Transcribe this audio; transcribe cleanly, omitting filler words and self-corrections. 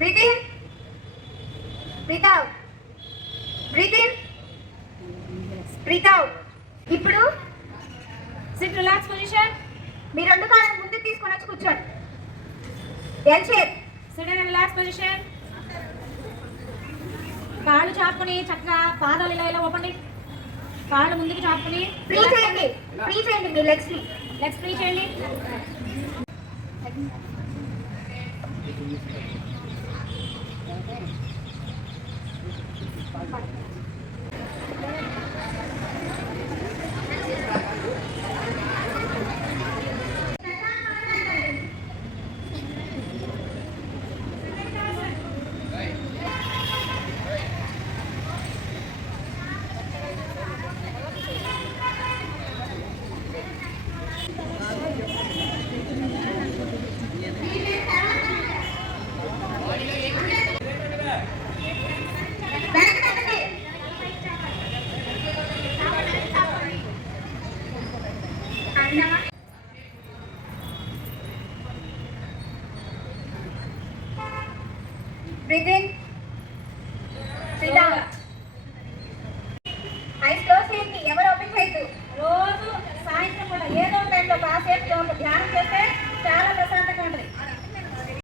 Breath in, breathe out, breathe in, breathe out. ఇప్పుడు sit relax position. మీ రెండు కాళ్ళని ముందుకు తీసుకొని వచ్చి కూర్చోండి. L shape. Sit in relax position. కాళ్ళు చాపుకొని చక్కగా పాదాలు ఇలా ఇలా ఊపండి. కాళ్ళు ముందుకు చాపుకొని ఫ్రీ చేయండి. ఫ్రీ చేయండి మీ లెగ్స్ ని. లెగ్స్ ఫ్రీ చేయండి. Breathe in. Sit down.